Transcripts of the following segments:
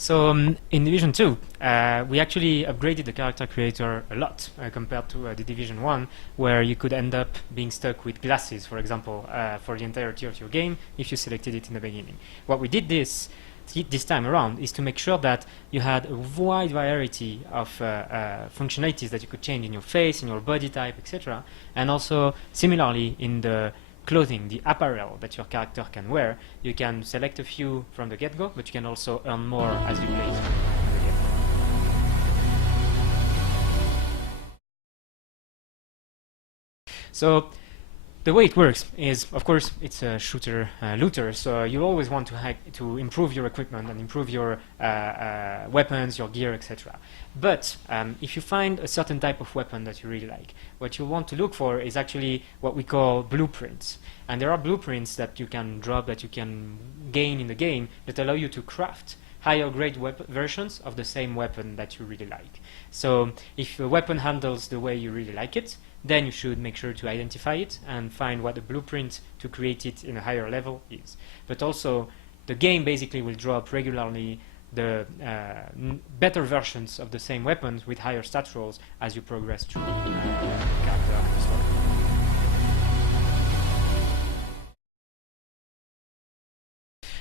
So in Division 2, we actually upgraded the character creator a lot compared to the Division 1, where you could end up being stuck with glasses, for example, for the entirety of your game if you selected it in the beginning. What we did this time around is to make sure that you had a wide variety of functionalities that you could change in your face, in your body type, etc. And also, similarly, in the clothing, the apparel that your character can wear, you can select a few from the get-go, but you can also earn more as you play from the get-go. So the way it works is, of course, it's a shooter looter, so you always want to improve your equipment and improve your weapons, your gear, etc. But if you find a certain type of weapon that you really like, what you want to look for is actually what we call blueprints. And there are blueprints that you can drop, that you can gain in the game, that allow you to craft higher grade versions of the same weapon that you really like. So if a weapon handles the way you really like it, then you should make sure to identify it and find what the blueprint to create it in a higher level is. But also, the game basically will drop regularly the better versions of the same weapons with higher stat rolls as you progress through the character and the story.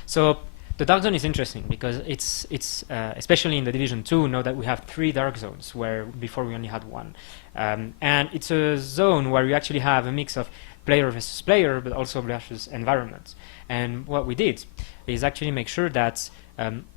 So the dark zone is interesting because it's especially in the Division 2, now that we have 3 dark zones, where before we only had 1. And it's a zone where you actually have a mix of player versus player, but also versus environment. And what we did is actually make sure that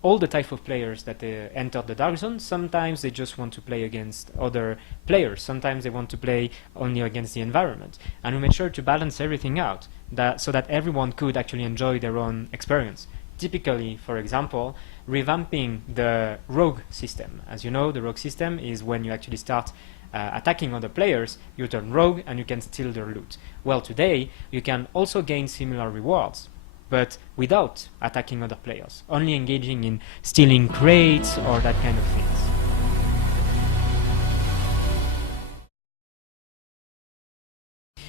all the type of players that enter the dark zone, sometimes they just want to play against other players, sometimes they want to play only against the environment. And we made sure to balance everything out so that everyone could actually enjoy their own experience. Typically, for example, revamping the rogue system. As you know, the rogue system is when you actually start attacking other players, you turn rogue and you can steal their loot. Well, today, you can also gain similar rewards, but without attacking other players, only engaging in stealing crates or that kind of things.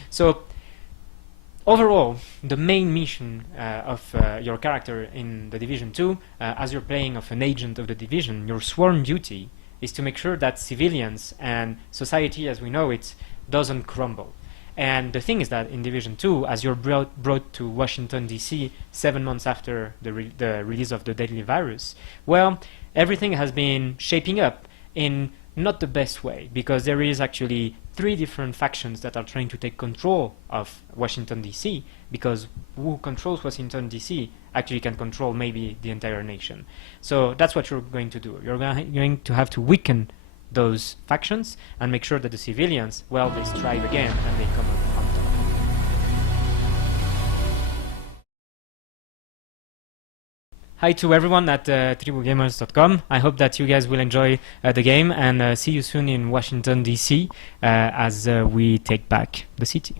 So, overall, the main mission of your character in the Division 2, as you're playing of an agent of the Division, your sworn duty is to make sure that civilians and society as we know it doesn't crumble. And the thing is that in Division 2, as you're brought to Washington, D.C. 7 months after the release of the deadly virus, well, everything has been shaping up in not the best way, because there is actually 3 different factions that are trying to take control of Washington, D.C., because who controls Washington, D.C. actually can control maybe the entire nation. So that's what you're going to do. You're going to have to weaken those factions and make sure that the civilians, well, they strive again and they come up on top. Hi to everyone at TribuGamers.com. I hope that you guys will enjoy the game and see you soon in Washington, D.C. As we take back the city.